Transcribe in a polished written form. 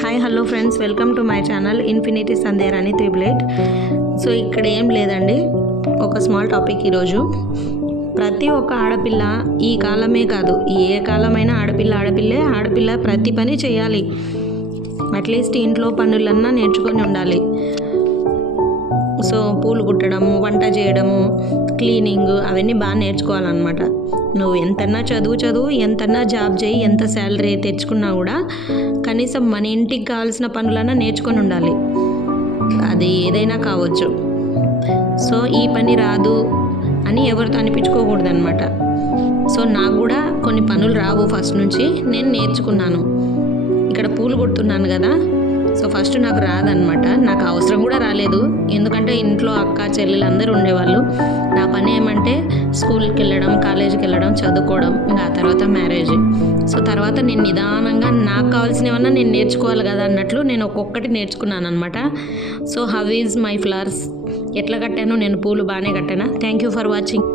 Hi hello friends, welcome to my channel infinity Sandhyarani 888. So ఇక్కడ ఏం లేదండి, ఒక స్మాల్ టాపిక్. ఈరోజు ప్రతి ఒక్క ఆడపిల్ల, ఈ కాలమే కాదు ఏ కాలమైనా ఆడపిల్ల ప్రతి పని చేయాలి. అట్లీస్ట్ ఇంట్లో పనులన్నా నేర్చుకొని ఉండాలి. సో పూలు కుట్టడము, వంట చేయడము, క్లీనింగ్ అవన్నీ బాగా నేర్చుకోవాలన్నమాట. నువ్వు ఎంతన్నా చదువు ఎంతన్నా జాబ్ చేయి, ఎంత శాలరీ తెచ్చుకున్నా కూడా కనీసం మన ఇంటికి కావాల్సిన పనులన్నా నేర్చుకొని ఉండాలి. అది ఏదైనా కావచ్చు. సో ఈ పని రాదు అని ఎవరితో అనిపించుకోకూడదు అనమాట. సో నాకు కూడా కొన్ని పనులు రావు ఫస్ట్ నుంచి, నేను నేర్చుకున్నాను. ఇక్కడ పూలు కుడుతున్నాను కదా, సో ఫస్ట్ నాకు రాదనమాట. నాకు అవసరం కూడా రాలేదు, ఎందుకంటే ఇంట్లో అక్క చెల్లెలు అందరూ ఉండేవాళ్ళు. నా పని ఏమంటే స్కూల్కి వెళ్ళడం, కాలేజీకి వెళ్ళడం, చదువుకోవడం, ఇంకా ఆ తర్వాత మ్యారేజ్. సో తర్వాత నేను నిదానంగా నాకు కావాల్సినవన్నా నేను నేర్చుకోవాలి కదా అన్నట్లు నేను ఒక్కొక్కటి నేర్చుకున్నాను అనమాట. So how is my flowers, ఎట్లా కట్టాను నేను పూలు బాగానే కట్టానా. Thank you for watching.